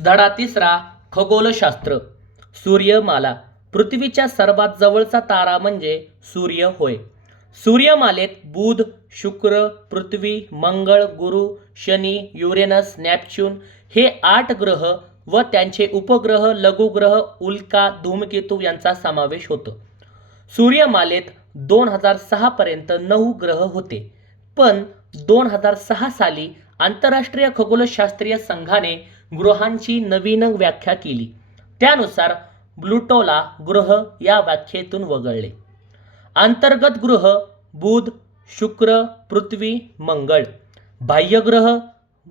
धडा तिसरा खगोलशास्त्र. सूर्यमाला. पृथ्वीच्या सर्वात जवळचा तारा म्हणजे सूर्य होय. सूर्यमालेत बुध, शुक्र, पृथ्वी, मंगळ, गुरु, शनी, युरेनस, नेपच्यून हे 8 ग्रह व त्यांचे उपग्रह, लघुग्रह, उल्का, धूमकेतू यांचा समावेश होतो. सूर्यमालेत 2006 पर्यंत 9 ग्रह होते, पण 2006 साली आंतरराष्ट्रीय खगोलशास्त्रीय संघाने ग्रहांची नवीन व्याख्या केली. त्यानुसार प्लुटोला ग्रह या व्याख्येतून वगळले. अंतर्गत ग्रह बुध, शुक्र, पृथ्वी, मंगळ. बाह्यग्रह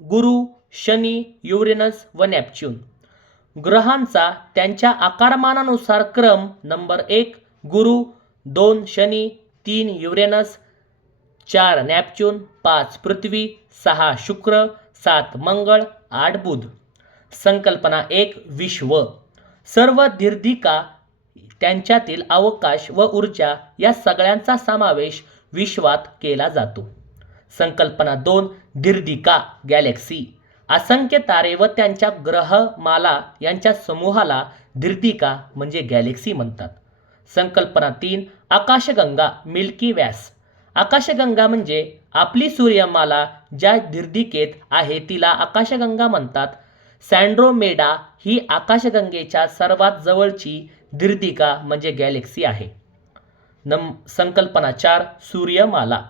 गुरु, शनी, युरेनस व नेपच्यून. ग्रहांचा त्यांच्या आकारमानानुसार क्रम: नंबर 1 गुरु, 2 शनी, 3 युरेनस, 4 नेपच्यून, 5 पृथ्वी, 6 शुक्र, 7 मंगळ, 8 बुध. संकल्पना 1 विश्व. सर्व दीर्घिका, त्यांच्यातील अवकाश व ऊर्जा या सगळ्यांचा समावेश विश्वात केला जातो. संकल्पना 2 दीर्घिका गॅलेक्सी. असंख्य तारे व त्यांच्या ग्रहमाला यांच्या समूहाला दीर्घिका म्हणजे गॅलेक्सी म्हणतात. संकल्पना 3 आकाशगंगा मिल्की व्यास. आकाशगंगा म्हणजे आपली सूर्यमाला ज्या दीर्घिकेत आहे तिला आकाशगंगा म्हणतात. सँड्रोमेडा ही आकाशगंगेच्या सर्वात जवळची दीर्घिका म्हणजे गॅलेक्सी आहे. संकल्पना 4 सूर्यमाला.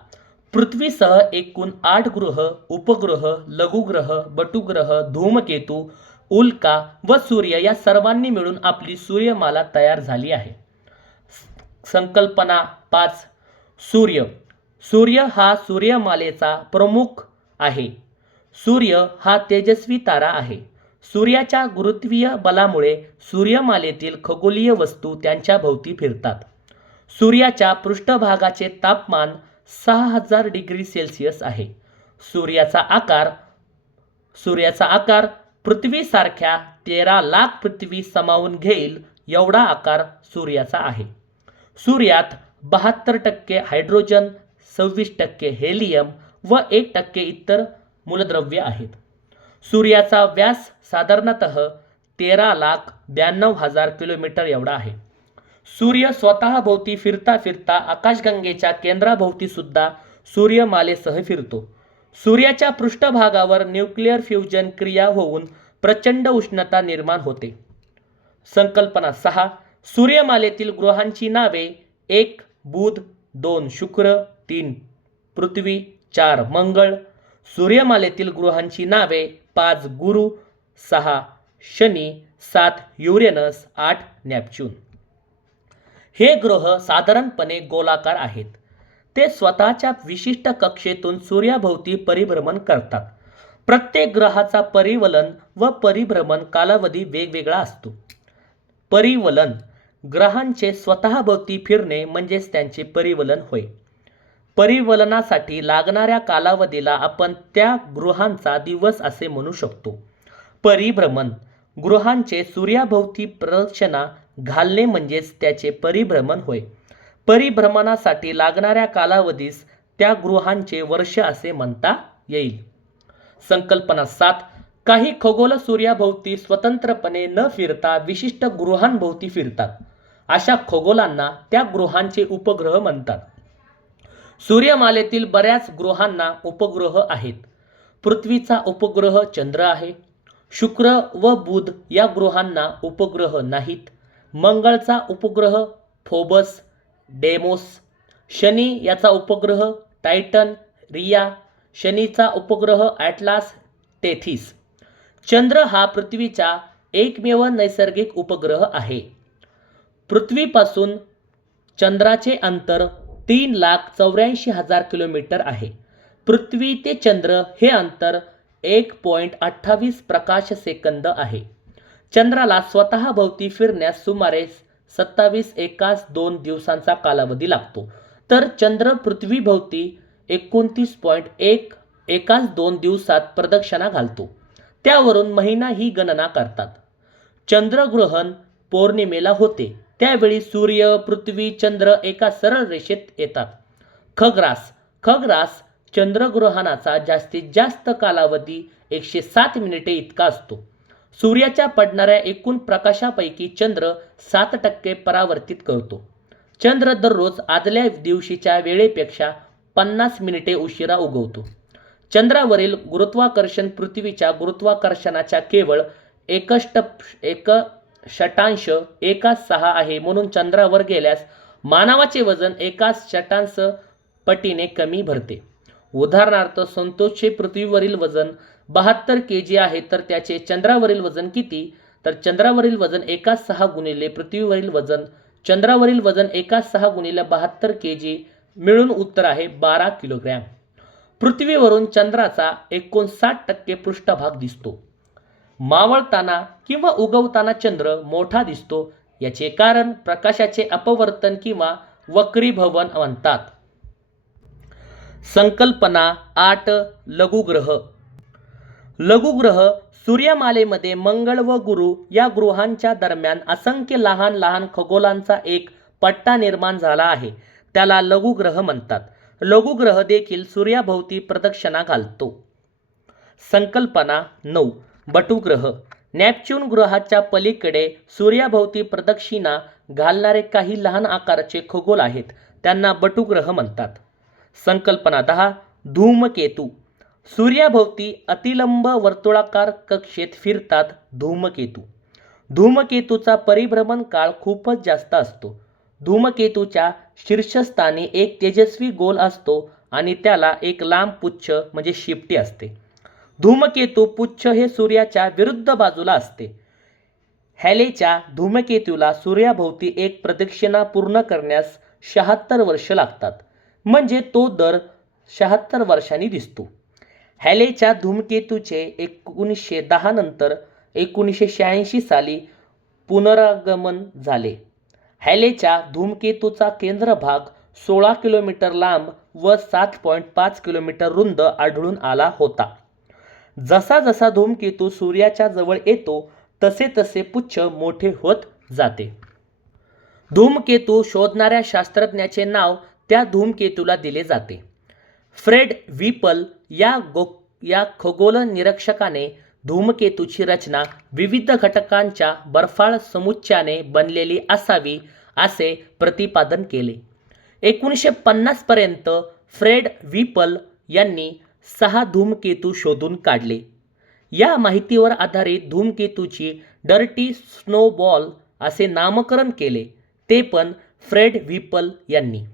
पृथ्वीसह एकूण 8 ग्रह, उपग्रह, लघुग्रह, बटुग्रह, धूमकेतू, उल्का व सूर्य या सर्वांनी मिळून आपली सूर्यमाला तयार झाली आहे. संकल्पना 5 सूर्य. सूर्य हा सूर्यमालेचा प्रमुख आहे. सूर्य हा तेजस्वी तारा आहे. सूर्याच्या गुरुत्वीय बलामुळे सूर्यमालेतील खगोलीय वस्तू त्यांच्या भोवती फिरतात. सूर्याच्या पृष्ठभागाचे तापमान 6000 डिग्री सेल्सिअस आहे. सूर्याचा आकार पृथ्वीसारख्या 13 लाख पृथ्वी सामावून घेईल एवढा आकार सूर्याचा आहे. सूर्यात 72% हायड्रोजन, 26% हेलियम व 1% इतर मूलद्रव्य आहेत. सूर्याचा व्यास साधारणतः 13,92,000 किलोमीटर एवढा आहे. सूर्य स्वतः भोवती फिरता फिरता आकाशगंगेच्या केंद्राभोवती सुद्धा सूर्यमालेसह फिरतो. सूर्याच्या पृष्ठभागावर न्यूक्लिअर फ्युजन क्रिया होऊन प्रचंड उष्णता निर्माण होते. संकल्पना 6 सूर्यमालेतील ग्रहांची नावे: 1 बुध, 2 शुक्र, 3 पृथ्वी, 4 मंगळ. सूर्यमालेतील ग्रहांची नावे: 5 गुरु, 6 शनी, 7 युरेनस, 8 नेपच्यून. हे ग्रह साधारणपणे गोलाकार आहेत. ते स्वतःच्या विशिष्ट कक्षेतून सूर्याभोवती परिभ्रमण करतात. प्रत्येक ग्रहाचा परिवलन व परिभ्रमण कालावधी वेगवेगळा असतो. परिवलन ग्रहांचे स्वतःभोवती फिरणे म्हणजेच त्यांचे परिवलन होय. परिवलनासाठी लागणाऱ्या कालावधीला आपण त्या गृहांचा दिवस असे म्हणू शकतो. परिभ्रमण गृहांचे सूर्याभोवती प्रदक्षिणा घालणे म्हणजेच त्याचे परिभ्रमण होय. परिभ्रमणासाठी लागणाऱ्या कालावधीस त्या गृहांचे वर्ष असे म्हणता येईल. संकल्पना 7 काही खगोल सूर्याभोवती स्वतंत्रपणे न फिरता विशिष्ट गृहांभोवती फिरतात. अशा खगोलांना त्या गृहांचे उपग्रह म्हणतात. सूर्यमालेतील बऱ्याच ग्रहांना उपग्रह आहेत. पृथ्वीचा उपग्रह चंद्र आहे. शुक्र व बुध या ग्रहांना उपग्रह नाहीत. मंगळचा उपग्रह फोबस, डेमोस. शनी याचा उपग्रह टायटन, रिया. शनीचा उपग्रह ॲटलास, टेथिस. चंद्र हा पृथ्वीचा एकमेव नैसर्गिक उपग्रह आहे. पृथ्वीपासून चंद्राचे अंतर 3,84,000 किलोमीटर आहे. पृथ्वी ते चंद्र हे अंतर 1.28 प्रकाश सेकंद आहे. चंद्राला स्वतः भोवती फिरण्यास सुमारे 27,2 दिवसांचा कालावधी लागतो, तर चंद्र पृथ्वीभोवती 29.12 दिवसात प्रदक्षिणा घालतो. त्यावरून महिना ही गणना करतात. चंद्रग्रहण पौर्णिमेला होते. त्यावेळी सूर्य, पृथ्वी, चंद्र एका सरळ रेषेत येतात. खग्रास चंद्रग्रहणाचा जास्तीत जास्त कालावधी 107 मिनिटे इतका असतो. सूर्याच्या पडणाऱ्या एकूण प्रकाशापैकी चंद्र 7% परावर्तित करतो. चंद्र दररोज आदल्या दिवशीच्या वेळेपेक्षा 50 मिनिटे उशिरा उगवतो. चंद्रावरील गुरुत्वाकर्षण पृथ्वीच्या गुरुत्वाकर्षणाच्या केवळ 1.6 आहे. म्हणून चंद्रावर गेल्यास मानवाचे वजन 1/6 पटीने कमी भरते. उदाहरणार्थ, संतोषचे पृथ्वीवरील वजन 72 kg आहे, तर त्याचे चंद्रावरील वजन किती? तर चंद्रावरील वजन 1/6 गुणिले पृथ्वीवरील वजन. चंद्रावरील वजन 1/6 गुणिले 72 kg मिळून उत्तर आहे 12 किलोग्रॅम. पृथ्वीवरून चंद्राचा 59% पृष्ठभाग दिसतो. मावळताना किंवा उगवताना चंद्र मोठा दिसतो. याचे कारण प्रकाशाचे अपवर्तन किंवा वक्रीभवन म्हणतात. संकल्पना 8. लघुग्रह. लघुग्रह सूर्यमालेमध्ये मंगळ व गुरु या ग्रहांच्या दरम्यान असंख्य लहान लहान खगोलांचा एक पट्टा निर्माण झाला आहे. त्याला लघुग्रह म्हणतात. लघुग्रह देखील सूर्याभोवती प्रदक्षिणा घालतो. संकल्पना 9. बटुग्रह. नेपच्यून ग्रहाच्या पलीकडे सूर्याभोवती प्रदक्षिणा घालणारे काही लहान आकाराचे खगोल आहेत. त्यांना बटुग्रह म्हणतात. संकल्पना 10. धूमकेतू. सूर्याभोवती अतिलंब वर्तुळाकार कक्षेत फिरतात धूमकेतू. धूमकेतूचा परिभ्रमण काळ खूपच जास्त असतो. धूमकेतूच्या शीर्षस्थानी एक तेजस्वी गोल असतो आणि त्याला एक लांब पुच्छ म्हणजे शिपटी असते. धूमकेतू पुच्छ हे सूर्याच्या विरुद्ध बाजूला असते. हॅलेच्या धूमकेतूला सूर्याभोवती एक प्रदक्षिणा पूर्ण करण्यास 76 वर्ष लागतात. म्हणजे तो दर 76 वर्षांनी दिसतो. हॅलेच्या धूमकेतूचे 1910 नंतर 1986 साली पुनरागमन झाले. हॅलेच्या धूमकेतूचा केंद्रभाग 16 किलोमीटर लांब व 7.5 किलोमीटर रुंद आढळून आला होता. जसा जसा धूमकेतू सूर्याच्या जवळ येतो तसे तसे पुच्छ मोठे होत जाते. धूमकेतू शोधणाऱ्या शास्त्रज्ञाचे नाव त्या धूमकेतूला दिले जाते. फ्रेड व्हिपल या खगोल निरीक्षकाने धूमकेतूची रचना विविध घटकांच्या बर्फाळ समुच्चयाने बनलेली असावी असे प्रतिपादन केले. 1950 पर्यंत फ्रेड व्हिपल यांनी 6 धूमकेतू शोधून काढले. या माहितीवर आधारित धूमकेतूची डर्टी स्नोबॉल असे नामकरण केले, ते पण फ्रेड व्हिपल यांनी.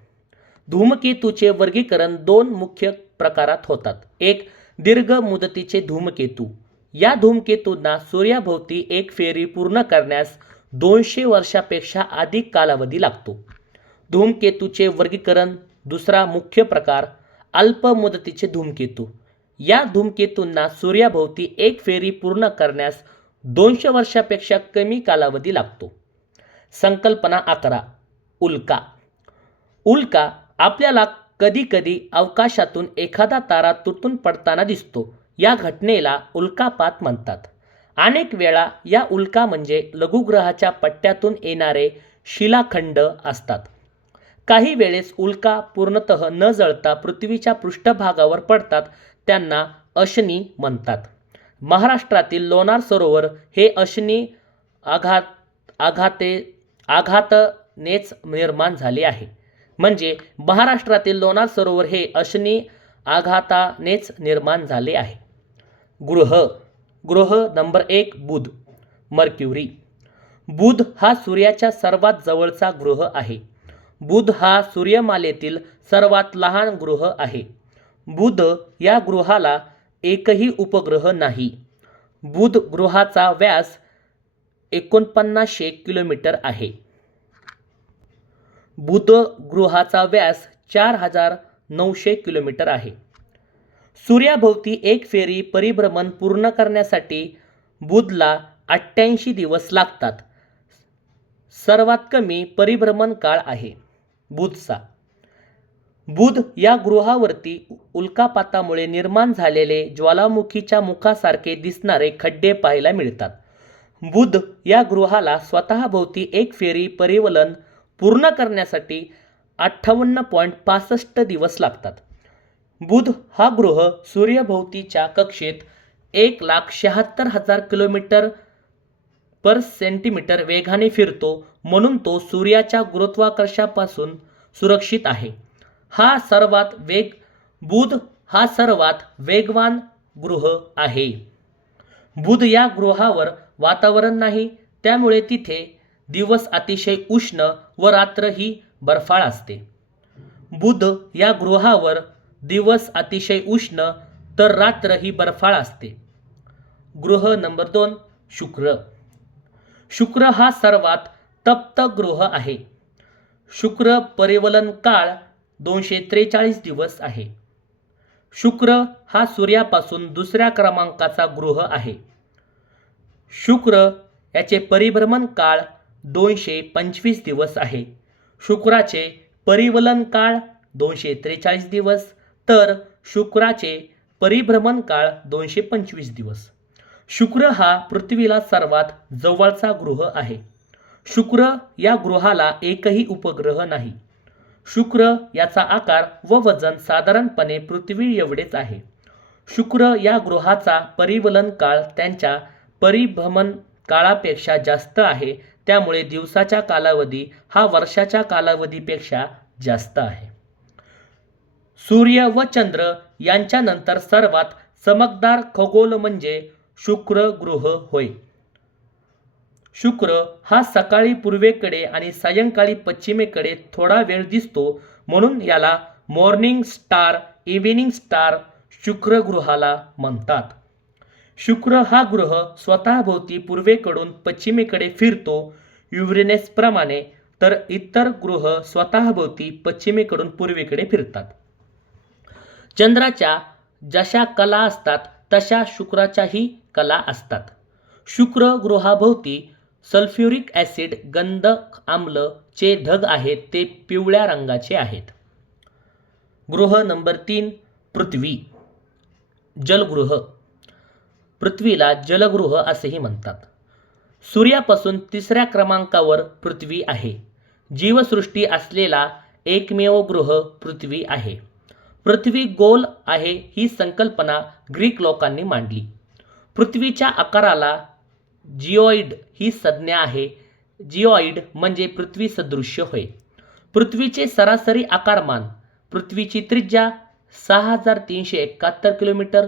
धूमकेतूचे वर्गीकरण 2 मुख्य प्रकारात होतात. एक, दीर्घ मुदतीचे धूमकेतू. या धूमकेतूंना सूर्याभोवती एक फेरी पूर्ण करण्यास 200 वर्षापेक्षा अधिक कालावधी लागतो. धूमकेतूचे वर्गीकरण. दुसरा मुख्य प्रकार, अल्प मुदतीचे धूमकेतू. या धूमकेतूंना सूर्याभोवती एक फेरी पूर्ण करण्यास 200 वर्षापेक्षा कमी कालावधी लागतो. संकल्पना 11. उल्का. उल्का आपल्याला कधीकधी अवकाशातून एखादा तारा तुटून पडताना दिसतो. या घटनेला उल्कापात म्हणतात. अनेक वेळा या उल्का म्हणजे लघुग्रहाच्या पट्ट्यातून येणारे शिलाखंड असतात. काही वेळेस उल्का पूर्णतः न जळता पृथ्वीच्या पृष्ठभागावर पडतात. त्यांना अशनी म्हणतात. महाराष्ट्रातील लोणार सरोवर हे अशनी आघातानेच निर्माण झाले आहे. म्हणजे महाराष्ट्रातील लोणार सरोवर हे अशनी आघातानेच निर्माण झाले आहे. ग्रह नंबर 1. बुध. मर्क्युरी. बुध हा सूर्याच्या सर्वात जवळचा ग्रह आहे. बुध हा सूर्यमालेतील सर्वात लहान ग्रह आहे. बुध या ग्रहाला एकही उपग्रह नाही. बुध ग्रहाचा व्यास 4900 किलोमीटर आहे. बुध ग्रहाचा व्यास 4900 किलोमीटर आहे. सूर्याभोवती एक फेरी परिभ्रमण पूर्ण करण्यासाठी बुधला 88 दिवस लागतात. सर्वात कमी परिभ्रमण काळ आहे बुधचा. बुध या ग्रहावरती उल्कापातामुळे निर्माण झालेले ज्वालामुखीच्या मुखासारखे दिसणारे खड्डे पाहायला मिळतात. बुध या ग्रहाला स्वतःभोवती एक फेरी परिवलन पूर्ण करण्यासाठी 58.65 दिवस लागतात. बुध हा ग्रह सूर्यभोवतीच्या कक्षेत 1,76,000 किलोमीटर पर सेंटीमीटर वेगाने फिरतो, म्हणून तो सूर्याच्या गुरुत्वाकर्षणापासून सुरक्षित आहे. बुध हा सर्वात वेगवान ग्रह आहे. बुध या ग्रहावर वातावरण नाही, त्यामुळे तिथे दिवस अतिशय उष्ण व रात्र ही बर्फाळ असते. बुध या ग्रहावर दिवस अतिशय उष्ण तर रात्र ही बर्फाळ असते. ग्रह नंबर 2 शुक्र. शुक्र हा सर्वात तप्त ग्रह आहे. शुक्र परिवलन काळ 243 दिवस आहे. शुक्र हा सूर्यापासून दुसऱ्या क्रमांकाचा ग्रह आहे. शुक्र याचे परिभ्रमण काळ 225 दिवस आहे. शुक्राचे परिवलन काळ 243 दिवस तर शुक्राचे परिभ्रमण काळ 225 दिवस. शुक्र हा पृथ्वीला सर्वात जवळचा ग्रह आहे. शुक्र या ग्रहाला एकही उपग्रह नाही. शुक्र याचा आकार व वजन साधारणपणे पृथ्वी एवढेच आहे. शुक्र या ग्रहाचा परिवलन काळ त्यांच्या परिभ्रमण काळापेक्षा जास्त आहे, त्यामुळे दिवसाचा कालावधी हा वर्षाच्या कालावधीपेक्षा जास्त आहे. सूर्य व चंद्र यांच्यानंतर सर्वात चमकदार खगोल म्हणजे शुक्र ग्रह होय. शुक्र हा सकाळी पूर्वेकडे आणि सायंकाळी पश्चिमेकडे थोडा वेळ दिसतो, म्हणून याला मॉर्निंग स्टार, इव्हिनिंग स्टार शुक्र ग्रहाला म्हणतात. शुक्र हा ग्रह स्वतःभोवती पूर्वेकडून पश्चिमेकडे फिरतो युरेनसप्रमाणे, तर इतर ग्रह स्वतःभोवती पश्चिमेकडून पूर्वेकडे फिरतात. चंद्राच्या जशा कला असतात तशा शुक्राच्याही कला असतात. शुक्र ग्रहाभोवती सल्फ्युरिक ॲसिड गंधक आम्ल चे ढग आहेत, ते पिवळ्या रंगाचे आहेत. ग्रह नंबर 3 पृथ्वी. जलगृह. पृथ्वीला जलगृह असेही म्हणतात. सूर्यापासून तिसऱ्या क्रमांकावर पृथ्वी आहे. जीवसृष्टी असलेला एकमेव ग्रह पृथ्वी आहे. पृथ्वी गोल आहे ही संकल्पना ग्रीक लोकांनी मांडली. पृथ्वीच्या आकाराला जिओइड ही संज्ञा आहे. जिओइड म्हणजे पृथ्वी सदृश्य होय. पृथ्वीचे सरासरी आकारमान. पृथ्वीची त्रिज्या 6371 किलोमीटर.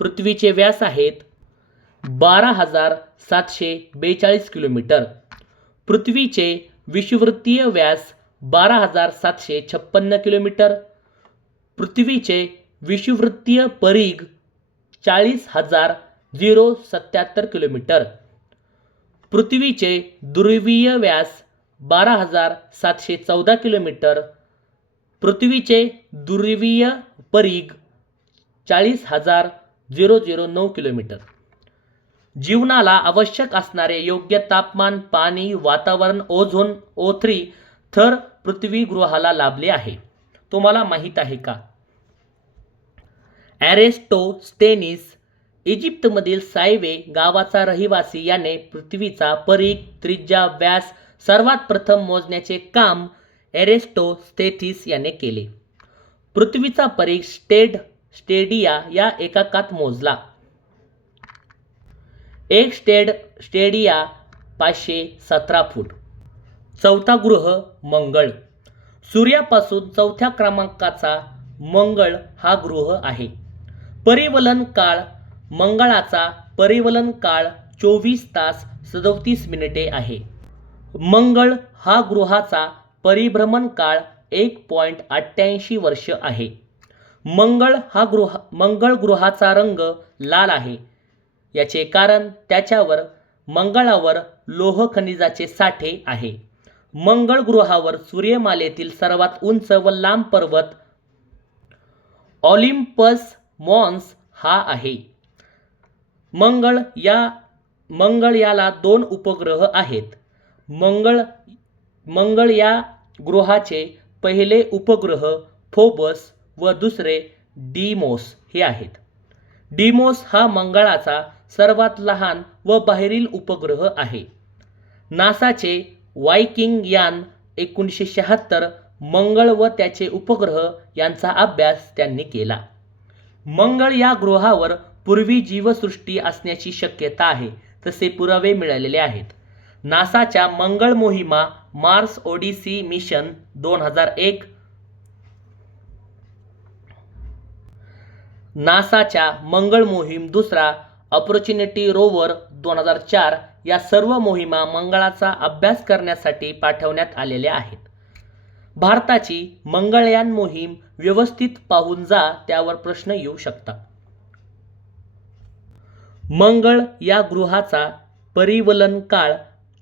पृथ्वीचे व्यास आहेत 12742 किलोमीटर. पृथ्वीचे विषुववृत्तीय व्यास 12756 किलोमीटर. पृथ्वीचे विषुववृत्तीय परिघ 40,077 किलोमीटर. पृथ्वीचे ध्रुवीय व्यास 12714 किलोमीटर. पृथ्वीचे ध्रुवीय परिघ 40,009 किलोमीटर. जीवनाला आवश्यक असणारे योग्य तापमान, पाणी, वातावरण, ओझोन, O3 थर पृथ्वी ग्रहाला लाभले आहे. तुम्हाला माहीत आहे का? ॲरेस्टोस्टेनिस इजिप्तमधील सायवे गावाचा रहिवासी याने पृथ्वीचा परिघ, त्रिज्या, व्यास सर्वात प्रथम मोजण्याचे काम ॲरेस्टोस्टेथिस याने केले. पृथ्वीचा परिघ स्टेडिया या एककात मोजला. एक स्टेडिया 517 फूट. चौथा ग्रह मंगळ. सूर्यापासून चौथ्या क्रमांकाचा मंगळ हा ग्रह आहे. परिवलन काळ. मंगळाचा परिवलन काळ 24 तास 37 मिनिटे आहे. मंगळ हा ग्रहाचा परिभ्रमण काळ 1.88 वर्ष आहे. मंगळ ग्रहाचा रंग लाल आहे. याचे कारण त्याच्यावर मंगळावर लोह खनिजाचे साठे आहे. मंगळ ग्रहावर सूर्यमालेतील सर्वात उंच व लांब पर्वत ऑलिम्पस मॉन्स हा आहे. मंगळ याला 2 उपग्रह आहेत. मंगळ या ग्रहाचे पहिले उपग्रह फोबस व दुसरे डीमोस हे आहेत. डीमोस हा मंगळाचा सर्वात लहान व बाहेरील उपग्रह आहे. नासाचे वायकिंग यान 1976 मंगळ व त्याचे उपग्रह यांचा अभ्यास त्यांनी केला. मंगळ या ग्रहावर पूर्वी जीवसृष्टी असण्याची शक्यता आहे, तसे पुरावे मिळालेले आहेत. नासाच्या मंगळ मोहिमा मार्स ओडिसी मिशन 2001, नासाच्या मंगळ मोहीम दुसरा ऑपॉर्च्युनिटी रोवर 2004 या सर्व मोहिमा मंगळाचा अभ्यास करण्यासाठी पाठवण्यात आलेल्या आहेत. भारताची मंगळयान मोहीम व्यवस्थित पाहून जा, त्यावर प्रश्न येऊ शकतात. मंगळ या गृहाचा परिवलन काळ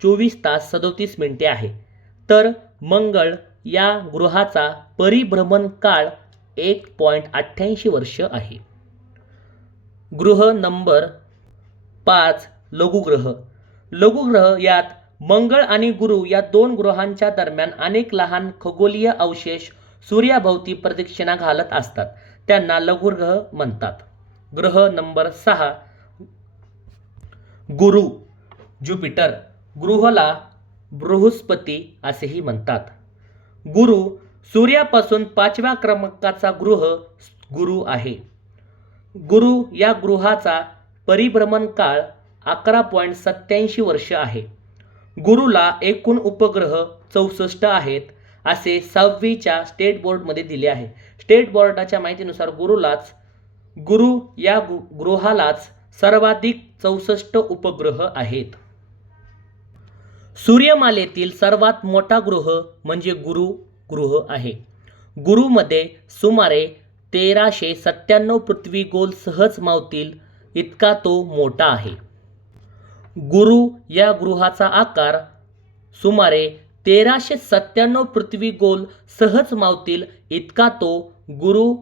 24 तास 37 मिनिटे आहे, तर मंगळ या गृहाचा परिभ्रमण काळ 1.88 वर्ष आहे. ग्रह नंबर 5 लघुग्रह. लघुग्रह यात मंगळ आणि गुरु या दोन ग्रहांच्या दरम्यान अनेक लहान खगोलीय अवशेष सूर्याभोवती प्रदक्षिणा घालत असतात, त्यांना लघुग्रह म्हणतात. ग्रह नंबर 6 गुरु ज्युपिटर. ग्रहाला बृहस्पती असेही म्हणतात. गुरु सूर्यापासून 5व्या क्रमांकाचा ग्रह गुरु आहे. गुरु या ग्रहाचा परिभ्रमण काळ 11.87 वर्ष आहे. गुरुला एकूण उपग्रह 64 आहेत असे 6वीच्या स्टेट बोर्डमध्ये दिले आहे. स्टेट बोर्डाच्या माहितीनुसार गुरु या ग्रहालाच सर्वाधिक 64 उपग्रह आहेत. सूर्यमालेतील सर्वात मोठा ग्रह म्हणजे गुरु ग्रह आहे. गुरुमध्ये सुमारे 1397 पृथ्वी गोल सहज मावतील इतका तो मोठा आहे. गुरु या ग्रहाचा आकार सुमारे 1397 पृथ्वी गोल सहज मावतील इतका तो गुरु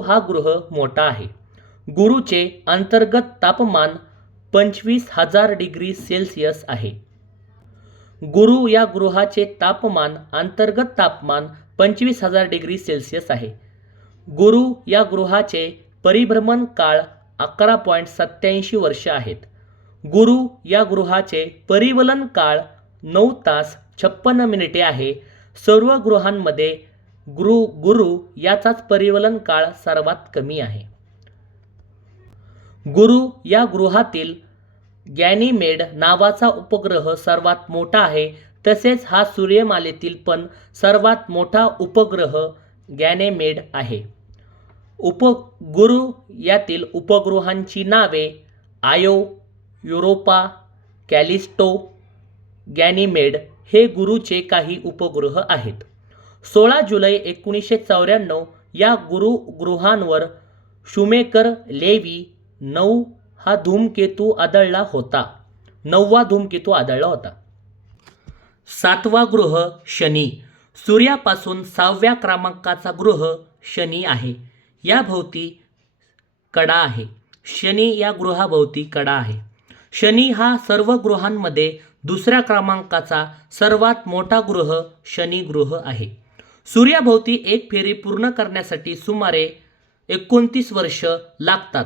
हा ग्रह मोठा आहे. गुरुचे अंतर्गत तापमान 25,000 डिग्री सेल्सिअस आहे. गुरु या ग्रहाचे अंतर्गत तापमान 25,000 डिग्री सेल्सिअस आहे. गुरु या ग्रहाचे परिभ्रमण काळ 11.87 वर्ष आहेत. गुरु या ग्रहाचे परिवलन काळ 9 तास 56 मिनिटे आहे. सर्व ग्रहांमध्ये गुरु याचाच परिवलन काळ सर्वात कमी आहे. गुरु या ग्रहातील गॅनिमेड नावाचा उपग्रह सर्वात मोठा आहे. तसेच हा सूर्यमालेतील पण सर्वात मोठा उपग्रह गॅनिमेड आहे. गुरु यातील उपग्रहांची नावे आयो, युरोपा, कॅलिस्टो, गॅनिमेड हे गुरुचे काही उपग्रह आहेत. 16 जुलै 1994 या गुरुग्रहांवर शुमेकर लेवी 9वा धूमकेतू आढळला होता. 7वा ग्रह शनी. सूर्यापासून 6व्या क्रमांकाचा ग्रह शनी आहे. या भोवती कडा आहे. शनी या ग्रहाभोवती कडा आहे. शनी हा सर्व ग्रहांमध्ये 2ऱ्या क्रमांकाचा सर्वात मोठा ग्रह शनी ग्रह आहे. सूर्याभोवती एक फेरी पूर्ण करण्यासाठी सुमारे 29 वर्ष लागतात,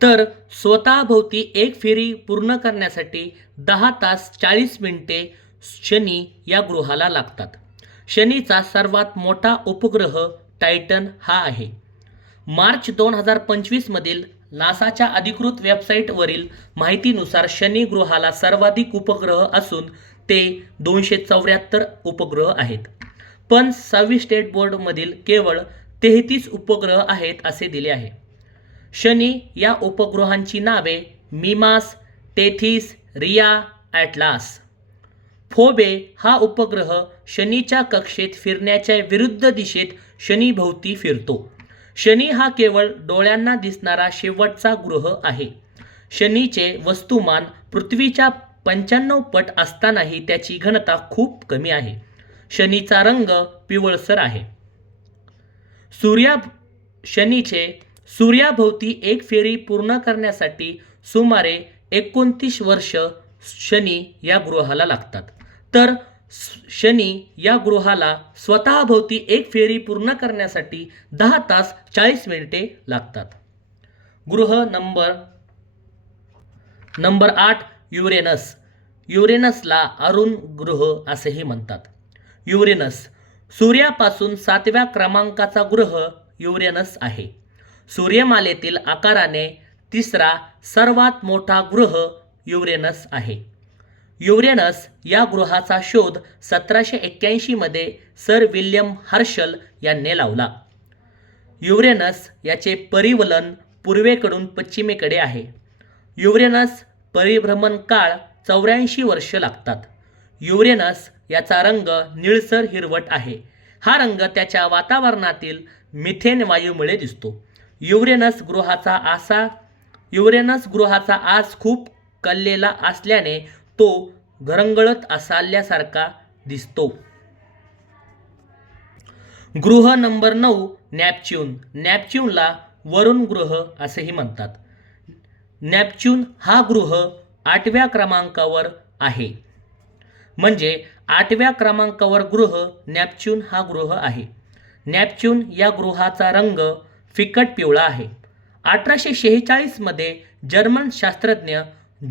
तर स्वतःभोवती एक फेरी पूर्ण करण्यासाठी 10 तास 40 मिनिटे शनी या ग्रहाला लागतात. शनीचा सर्वात मोठा उपग्रह टायटन हा आहे. मार्च 2025 मधील नासाच्या अधिकृत वेबसाईटवरील माहितीनुसार शनी ग्रहाला सर्वाधिक उपग्रह असून ते 274 उपग्रह आहेत. पण 6वी स्टेट बोर्डमधील केवळ 33 उपग्रह आहेत असे दिले आहे. शनी या उपग्रहांची नावे मिमास, टेथिस, रिया, ॲटलास. फोबे हा उपग्रह शनीच्या कक्षेत फिरण्याच्या विरुद्ध दिशेत शनीभोवती फिरतो. शनी हा केवळ डोळ्यांना दिसणारा शेवटचा ग्रह आहे. शनीचे वस्तुमान पृथ्वीच्या 95 पट असतानाही त्याची घनता खूप कमी आहे. शनीचा रंग पिवळसर आहे. शनीचे सूर्याभोवती एक फेरी पूर्ण करण्यासाठी सुमारे 29 वर्ष शनी या ग्रहाला लागतात, तर शनी या ग्रहाला स्वतःभोवती एक फेरी पूर्ण करण्यासाठी 10 तास 40 मिनिटे लागतात. ग्रह नंबर 8 युरेनस. युरेनसला अरुण ग्रह असेही म्हणतात. युरेनस सूर्यापासून 7व्या क्रमांकाचा ग्रह युरेनस आहे. सूर्यमालेतील आकाराने तिसरा सर्वात मोठा ग्रह युरेनस आहे. युरेनस या ग्रहाचा शोध 1781 मध्ये सर विल्यम हर्शल यांनी लावला. युरेनस याचे परिवलन पूर्वेकडून पश्चिमेकडे आहे. युरेनस परिभ्रमण काळ 84 वर्ष लागतात. युरेनस याचा रंग निळसर हिरवट आहे. हा रंग त्याच्या वातावरणातील मिथेन वायूमुळे दिसतो. युरेनस ग्रहाचा आज खूप कललेला असल्याने तो घरंगळत असल्यासारखा दिसतो. ग्रह नंबर 9 नेपच्यून. नेपच्यूनला वरुण ग्रह असेही म्हणतात. नेपच्यून हा ग्रह 8व्या क्रमांकावर आहे. म्हणजे 8व्या क्रमांकावर ग्रह नेपच्यून हा ग्रह आहे. नेपच्यून या ग्रहाचा रंग फिकट पिवळा आहे. 1846 मध्ये जर्मन शास्त्रज्ञ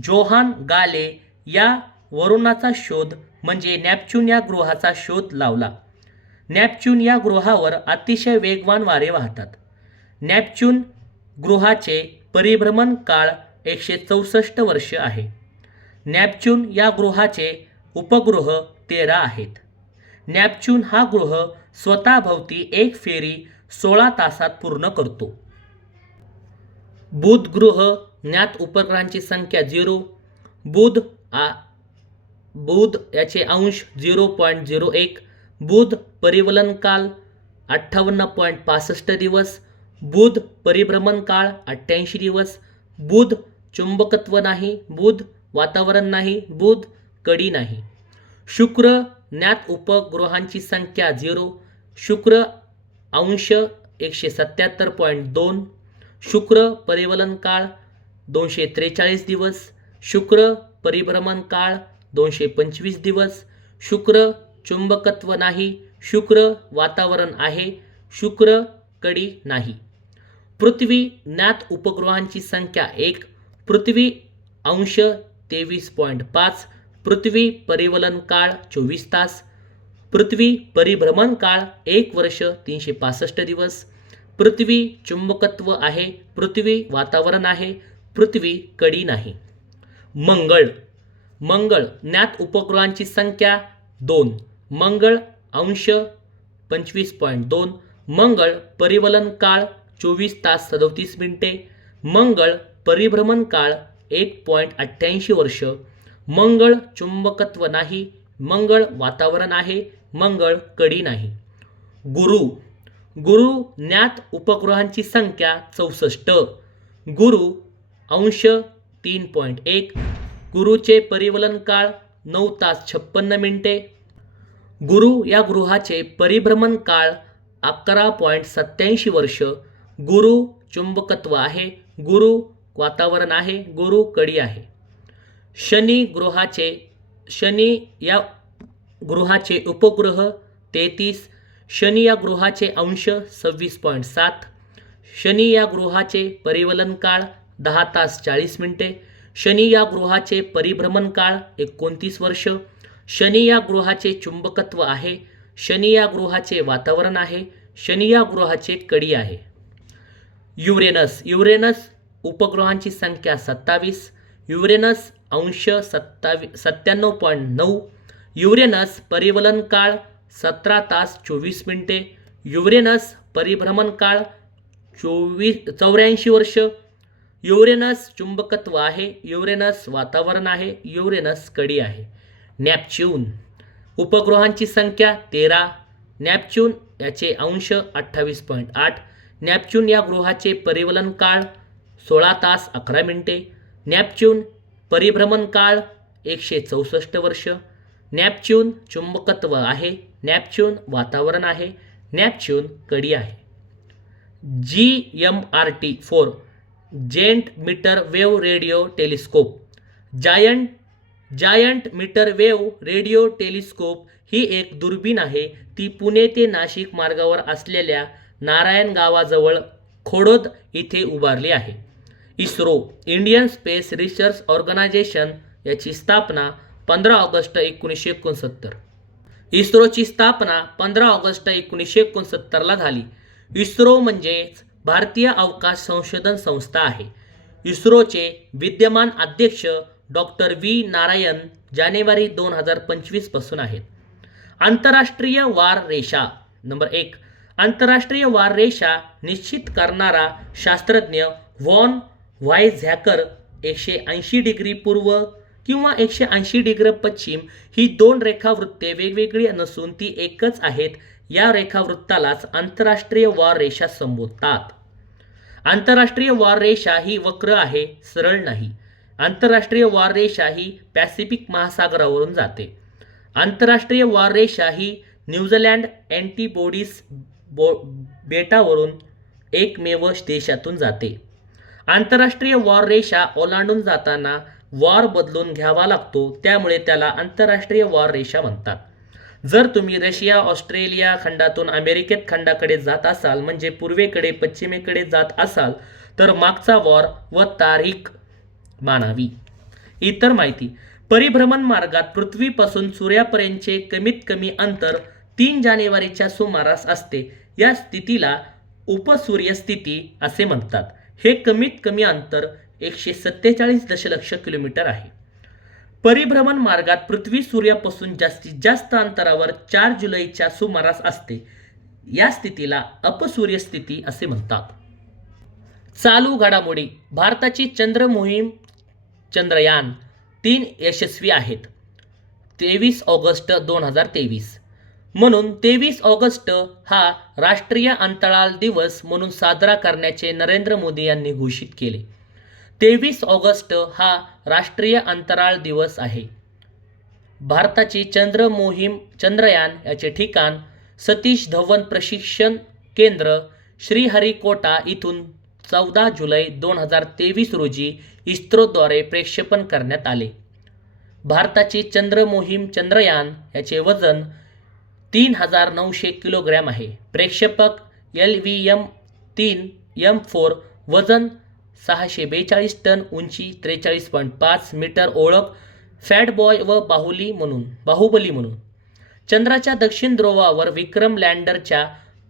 जोहान गाले या वरुणाचा शोध म्हणजे नेपच्यून या ग्रहाचा शोध लावला. नेपच्यून या ग्रहावर अतिशय वेगवान वारे वाहतात. नेपच्यून ग्रहाचे परिभ्रमण काळ 164 वर्ष आहे. नेपच्यून या ग्रहाचे उपग्रह 13 आहेत. नेपच्यून हा ग्रह स्वतःभोवती एक फेरी 16 तासात पूर्ण करतो. बुध ग्रह. ज्ञात उपग्रहांची संख्या 0. बुध याचे अंश 0.01. बुध परिवलन काळ 58.65 दिवस. बुध परिभ्रमण काळ 88 दिवस. बुध चुंबकत्व नाही. बुध वातावरण नाही. बुध कडी नाही. शुक्र. ज्ञात उपग्रहांची संख्या 0. शुक्र अंश 177.2. शुक्र परिवलन काळ 243 दिवस. शुक्र परिभ्रमण काळ 225 दिवस. शुक्र चुंबकत्व नाही. शुक्र वातावरण आहे. शुक्र कडी नाही. पृथ्वी. ज्ञात उपग्रहांची संख्या 1. पृथ्वी अंश 23.5. पृथ्वी परिवलन काळ 24 तास. पृथ्वी परिभ्रमण काळ 1 वर्ष 365 दिवस. पृथ्वी चुंबकत्व आहे. पृथ्वी वातावरण आहे. पृथ्वी कडी नाही. मंगळ. मंगळ. ज्ञात उपग्रहांची संख्या 2. मंगळ अंश 25.2. मंगळ परिवलन काळ 24 तास 37 मिनिटे. मंगळ परिभ्रमण काळ 1.88 वर्ष. मंगळ चुंबकत्व नाही. मंगळ वातावरण आहे. मंगळ कडी नाही. गुरु. गुरु. ज्ञात उपग्रहांची संख्या 64. गुरु अंश 3.1. गुरुचे परिवलन काळ 9 तास 56 मिनिटे. गुरु या ग्रहाचे परिभ्रमण काळ 11.87 वर्ष. गुरु चुंबकत्व आहे. गुरु वातावरण आहे. गुरु कडी आहे. शनी ग्रहाचे. शनी या ग्रहाचे उपग्रह 33. शनी या ग्रहाचे अंश 26.7. शनी या ग्रहाचे परिवलन काळ 10 तास 40 मिनिटे. शनी या ग्रहाचे परिभ्रमण काळ 29 वर्ष. शनी या ग्रहाचे चुंबकत्व आहे. शनी या ग्रहाचे वातावरण आहे. शनी या ग्रहाचे कडी आहे. युरेनस. युरेनस उपग्रहांची संख्या 27. युरेनस अंश 97.9. युरेनस परिवलन काळ 17 तास 24 मिनिटे. युरेनस परिभ्रमण काळ 84 वर्ष. युरेनस चुंबकत्व आहे. युरेनस वातावरण आहे. युरेनस कडी आहे. नेपच्यून. उपग्रहांची संख्या 13. नेपच्यून याचे अंश 28.8. नेपच्यून या ग्रहाचे परिवलन काळ 16 तास 11 मिनिटे. नेपच्यून परिभ्रमण काळ 164 वर्ष. नेपच्यून चुंबकत्व आहे. नेपच्यून वातावरण आहे. नेपच्यून कडी आहे. GMRT-4 giant metre wave radio telescope. Giant metre wave radio telescope ही एक दुर्बीण आहे. ती पुणे ते नाशिक मार्गावर असलेल्या नारायण गावाजवळ खोडद इथे उभारली आहे. ISRO. Indian Space Research Organisation याची स्थापना 15 ऑगस्ट 1969. इस्रोची स्थापना 15 ऑगस्ट 1969 ला झाली. इस्रो म्हणजेच भारतीय अवकाश संशोधन संस्था आहे. इस्रोचे विद्यमान अध्यक्ष डॉक्टर व्ही नारायण जानेवारी 2025 पासून आहेत. आंतरराष्ट्रीय वार रेषा. नंबर 1. आंतरराष्ट्रीय वार रेषा निश्चित करणारा शास्त्रज्ञ व्हॉन व्हायझॅकर 180 डिग्री पूर्व किंवा 180 डिग्री पश्चिम ही दोन रेखावृत्ते वेगवेगळी नसून ती एकच आहेत. या रेखावृत्तालाच आंतरराष्ट्रीय वार रेषा संबोधतात. आंतरराष्ट्रीय वार रेषा ही वक्र आहे, सरळ नाही. आंतरराष्ट्रीय वार रेषा ही पॅसिफिक महासागरावरून जाते. आंतरराष्ट्रीय वार रेषा ही न्यूझीलंड अँटिपोडिस बेटावरून एकमेव देशातून जाते. आंतरराष्ट्रीय वार रेषा ओलांडून जाताना वार बदलून घ्यावा लागतो, त्यामुळे त्याला आंतरराष्ट्रीय वार रेषा म्हणतात. जर तुम्ही रशिया ऑस्ट्रेलिया खंडातून अमेरिकेत खंडाकडे जात असाल, म्हणजे पूर्वेकडे पश्चिमेकडे जात असाल, तर मागचा वार व तारीख मानावी. इतर माहिती. परिभ्रमण मार्गात पृथ्वीपासून सूर्यापर्यंतचे कमीत कमी अंतर 3 जानेवारीच्या सुमारास असते. या स्थितीला उपसूर्य स्थिती असे म्हणतात. हे कमीत कमी अंतर 147 दशलक्ष किलोमीटर आहे. परिभ्रमण मार्गात पृथ्वी सूर्यापासून जास्तीत जास्त अंतरावर 4 जुलैच्या सुमारास असते. या स्थितीला अपसूर्य स्थिती असे म्हणतात. चालू घडामोडी. भारताची चंद्र मोहीम चंद्रयान 3 यशस्वी आहेत. 23 ऑगस्ट 2023 म्हणून 23 ऑगस्ट हा राष्ट्रीय अंतराळ दिवस म्हणून साजरा करण्याचे नरेंद्र मोदी यांनी घोषित केले. 23 ऑगस्ट हा राष्ट्रीय अंतराळ दिवस आहे. भारताची चंद्र मोहीम चंद्रयान याचे ठिकाण सतीश धवन प्रशिक्षण केंद्र श्रीहरिकोटा इथून 14 जुलै 2023 रोजी इस्रोद्वारे प्रक्षेपण करण्यात आले. भारताची चंद्र मोहीम चंद्रयान याचे वजन 3900 किलोग्रॅम आहे. प्रक्षेपक LVM-3 M4 वजन 642 टन, उंची 43.5 मीटर. ओळख फॅटबॉय व बाहुबली म्हणून. चंद्राच्या दक्षिण ध्रुवावर विक्रम लँडरच्या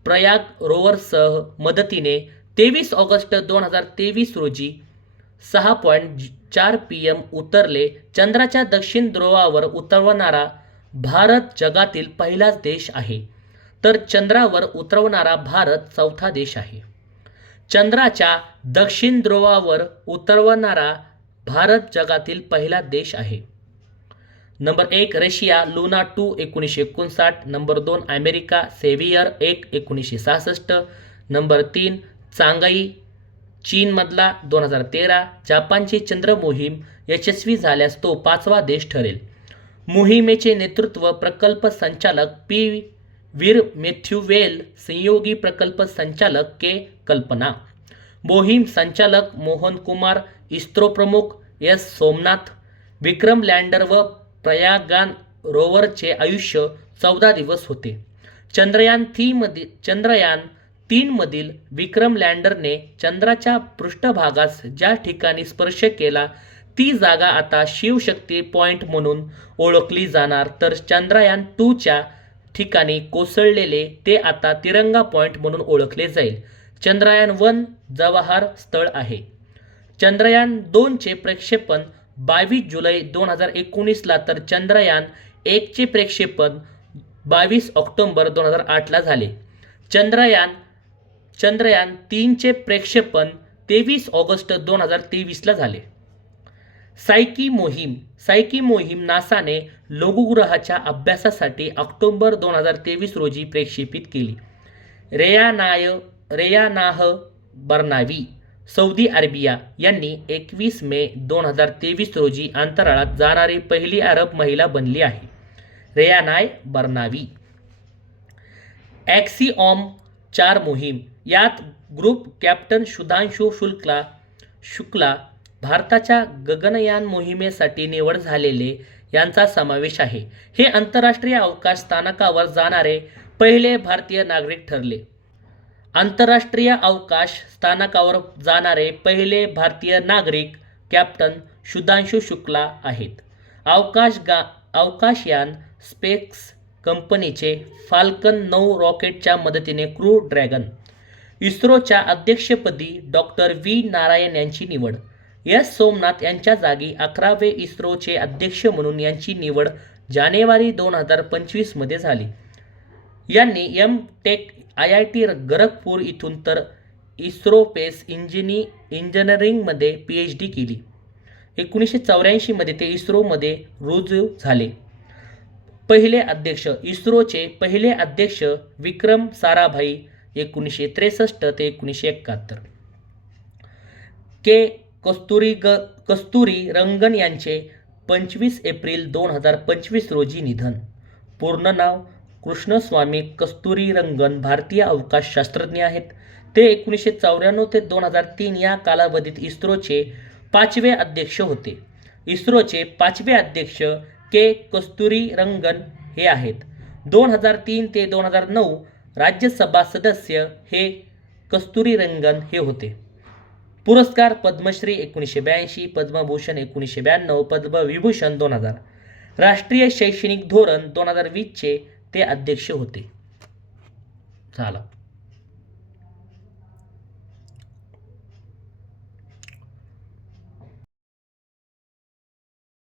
प्रयाग रोव्हरसह मदतीने 23 ऑगस्ट 2023 रोजी 6.4 PM उतरले. चंद्राच्या दक्षिण ध्रुवावर उतरवणारा भारत जगातील पहिलाच देश आहे, तर चंद्रावर उतरवणारा भारत चौथा देश आहे. चंद्राच्या दक्षिण ध्रुवावर उतरवणारा भारत जगातील पहिला देश आहे. Number 1 Russia Luna 2 1959. Number 2 America Surveyor 1 1966. Number 3 Chang'e चीनमधला 2013. जापानची चंद्र मोहीम यशस्वी झाल्यास तो 5वा देश ठरेल. मोहिमेचे नेतृत्व प्रकल्प संचालक पी वीर मॅथ्यूवेल, सहयोगी प्रकल्प संचालक के कल्पना, मोहीम संचालक मोहन कुमार, इस्रो प्रमुख एस सोमनाथ. विक्रम लँडर व प्रयागान रोवरचे आयुष्य 14 दिवस होते. चंद्रयान 3 मधील विक्रम लँडरने चंद्राच्या पृष्ठभागास ज्या ठिकाणी स्पर्श केला ती जागा आता शिवशक्ती पॉइंट म्हणून ओळखली जाणार, तर चंद्रयान 2च्या ठिकाणी कोसळलेले ते आता तिरंगा पॉइंट म्हणून ओळखले जाईल. चंद्रयान 1 जवाहर स्थळ आहे. चंद्रयान 2चे प्रक्षेपण 22 जुलै 2019ला, तर चंद्रयान 1चे प्रक्षेपण 22 ऑक्टोबर 2008ला झाले. चंद्रयान 3चे प्रक्षेपण 23 ऑगस्ट 2023ला झाले. सायकी मोहीम नासाने लघुग्रहाच्या अभ्यासासाठी ऑक्टोबर 2023 रोजी प्रक्षेपित केली. रेयानाह बर्नावी सौदी अरेबिया यांनी 21 मे 2023 रोजी अंतराळात जाणारी पहिली अरब महिला बनली आहे. रेयानाय बर्नावी. ॲक्सिओम 4 मोहीम, यात ग्रुप कॅप्टन सुधांशू शुक्ला भारताच्या गगनयान मोहिमेसाठी निवड झालेले यांचा समावेश आहे. हे आंतरराष्ट्रीय अवकाश स्थानकावर जाणारे पहिले भारतीय नागरिक ठरले. आंतरराष्ट्रीय अवकाश स्थानकावर जाणारे पहिले भारतीय नागरिक कॅप्टन सुधांशू शुक्ला आहेत. अवकाशयान स्पेस कंपनीचे फाल्कन 9 रॉकेटच्या मदतीने क्रू ड्रॅगन इस्रोच्या अध्यक्षपदी डॉक्टर व्ही नारायण यांची निवड. एस सोमनाथ यांच्या जागी 11वे इस्रोचे अध्यक्ष म्हणून यांची निवड जानेवारी 2025 मध्ये झाली. यांनी टेक IIT खरगपूर इथून तर इस्रोस्पेस इंजिनिअरिंगमध्ये PhD केली. 1984 मध्ये ते इस्रोमध्ये रुजू झाले. पहिले अध्यक्ष इस्रोचे पहिले अध्यक्ष विक्रम साराभाई 1963 ते 1971. के कस्तुरी रंगन यांचे 25 एप्रिल 2025 रोजी निधन. पूर्ण नाव कृष्णस्वामी कस्तुरी रंगन भारतीय अवकाश शास्त्रज्ञ आहेत. ते 1994 ते 2003 या कालावधीत इस्रोचे 5वे अध्यक्ष होते. इस्रोचे 5वे अध्यक्ष के कस्तुरी रंगन हे आहेत. 2003 ते 2009 राज्यसभा सदस्य हे कस्तुरी रंगन हे होते. पुरस्कार पद्मश्री 1982, पद्मभूषण 1992, पद्मविभूषण 2000. राष्ट्रीय शैक्षणिक धोरण 2020 चे ते अध्यक्ष होते. झाला.